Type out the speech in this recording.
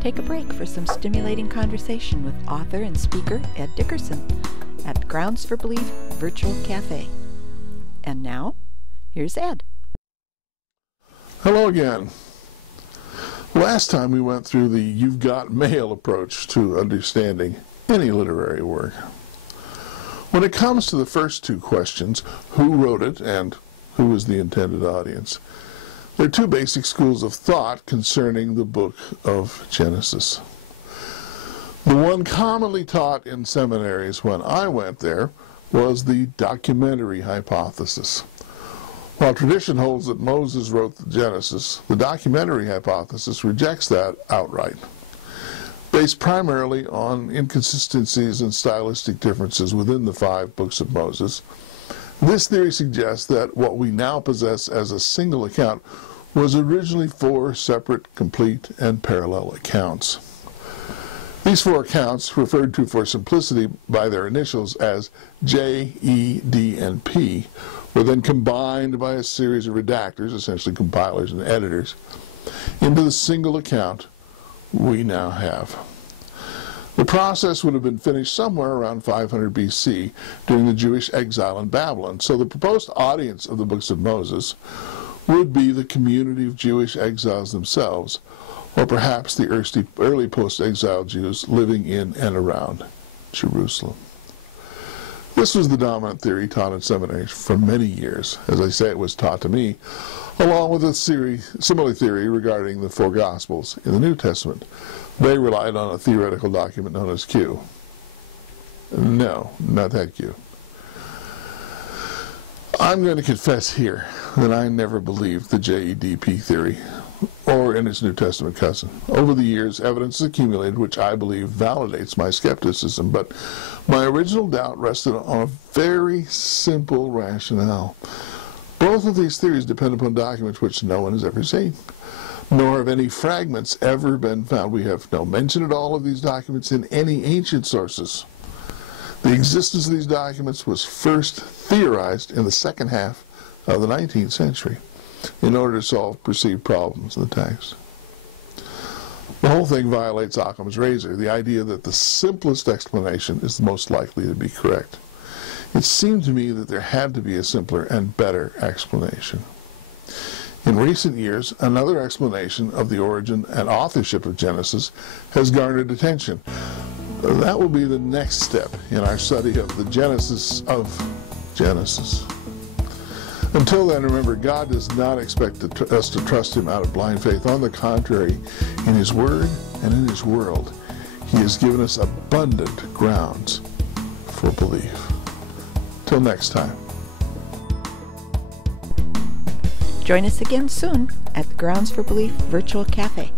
Take a break for some stimulating conversation with author and speaker Ed Dickerson at Grounds for Belief Virtual Cafe. And now, here's Ed. Hello again. Last time we went through the you've got mail approach to understanding any literary work. When it comes to the first two questions, who wrote it and who is the intended audience, there are two basic schools of thought concerning the book of Genesis. The one commonly taught in seminaries when I went there was the documentary hypothesis. While tradition holds that Moses wrote the Genesis, the documentary hypothesis rejects that outright. Based primarily on inconsistencies and stylistic differences within the 5 books of Moses, this theory suggests that what we now possess as a single account was originally 4 separate, complete, and parallel accounts. These 4 accounts, referred to for simplicity by their initials as J, E, D, and P, were then combined by a series of redactors, essentially compilers and editors, into the single account we now have. The process would have been finished somewhere around 500 BC during the Jewish exile in Babylon, so the proposed audience of the books of Moses would be the community of Jewish exiles themselves, or perhaps the early post-exile Jews living in and around Jerusalem. This was the dominant theory taught in seminaries for many years. As I say, it was taught to me, along with a similar theory regarding the 4 Gospels in the New Testament. They relied on a theoretical document known as Q. No, not that Q. I'm going to confess here that I never believed the JEDP theory, or in its New Testament cousin. Over the years, evidence has accumulated which I believe validates my skepticism, but my original doubt rested on a very simple rationale. Both of these theories depend upon documents which no one has ever seen, nor have any fragments ever been found. We have no mention at all of these documents in any ancient sources. The existence of these documents was first theorized in the second half of the 19th century in order to solve perceived problems in the text. The whole thing violates Occam's razor, the idea that the simplest explanation is the most likely to be correct. It seemed to me that there had to be a simpler and better explanation. In recent years, another explanation of the origin and authorship of Genesis has garnered attention. That will be the next step in our study of the Genesis of Genesis. Until then, remember, God does not expect us to trust Him out of blind faith. On the contrary, in His Word and in His world, He has given us abundant grounds for belief. Till next time. Join us again soon at the Grounds for Belief Virtual Cafe.